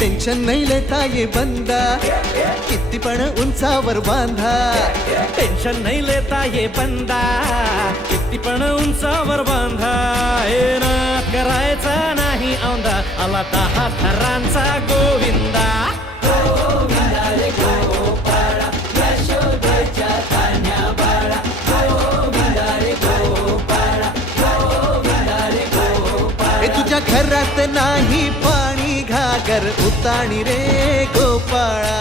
Tension नाही लेता ये बंदा। किती पण उंचावर बांधा। टेन्शन नाही लेता ये बंदा। किती पण उंचावर बांधा। हे ना करायचा नाही औंदा। आला दहा थरांचा गोविंदा। हे तुझ्या घरात नाही पाणी घागर. उताणी रे गोपाळा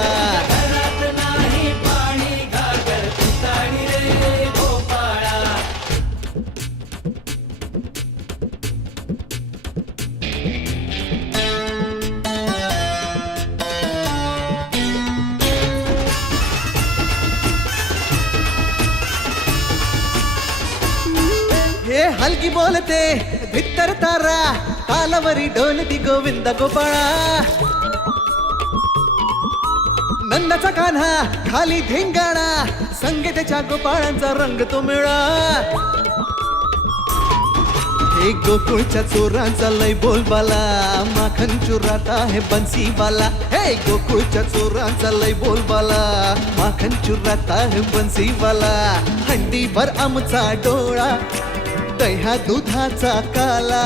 घरात नाही पाणी घागर उताणी रे गोपाळा हे हलकी बोलते भित्तर तारा तालावरी डोलती गोविंद गोपाळा अन्नाचा कान्हा खाली धिंगाणा संगीताच्या गोपाळांचा रंग तो मिळा. हे गोकुळच्या चोरांचा लय बोलबाला माखन चुरात आहे बन्सीवाला हे गोकुळच्या चोरांचा लय बोलबाला माखन चुरात आहे बन्सीवाला हंडीभर आमचा डोळा दह्या दुधाचा काला.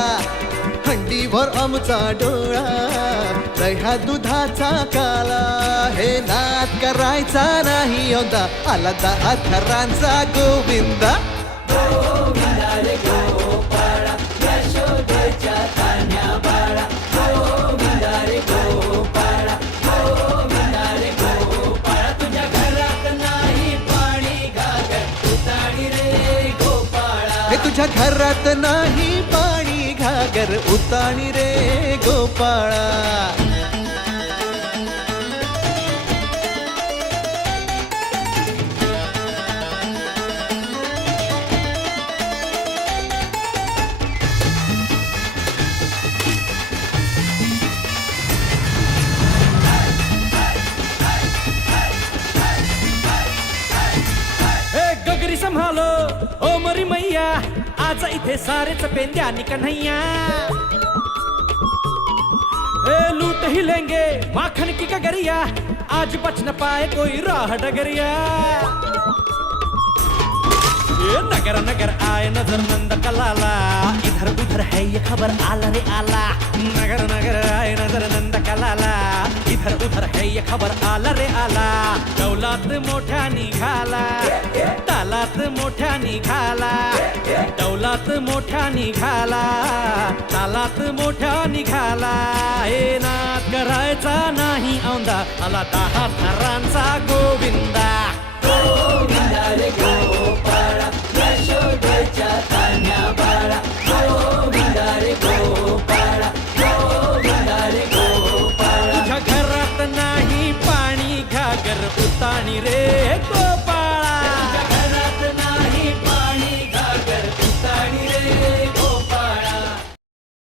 हंडीभर आमचा डोळा दह्या दुधाचा काला. बाळा गोविंदा रे गोपाळ गोविंदा. रे गोपाळ तुझ्या घरात नाही पाणी घागर. उताणी रे गोपाळा. गगरी ओ मरी मैया आज इथे सारेच पेंद्या कन्हैया ए लूट ही लेंगे माखन की कगरिया आज बच न पाए कोई राह डगरिया. ये नगर नगर आए नजर नंद कलाला. इधर उधर है ये खबर आला रे आला. नगर नगर आए नजर नंद कलाला. इधर उधर है ये खबर आला रे आला. दौलात मोठ्या निघाला. मोठ्या निघाला डौलात मोठ्या निघाला तालात मोठ्या निघाला हे नाद करायचा नाही औंदा आला दहा थरांचा गोविंदा.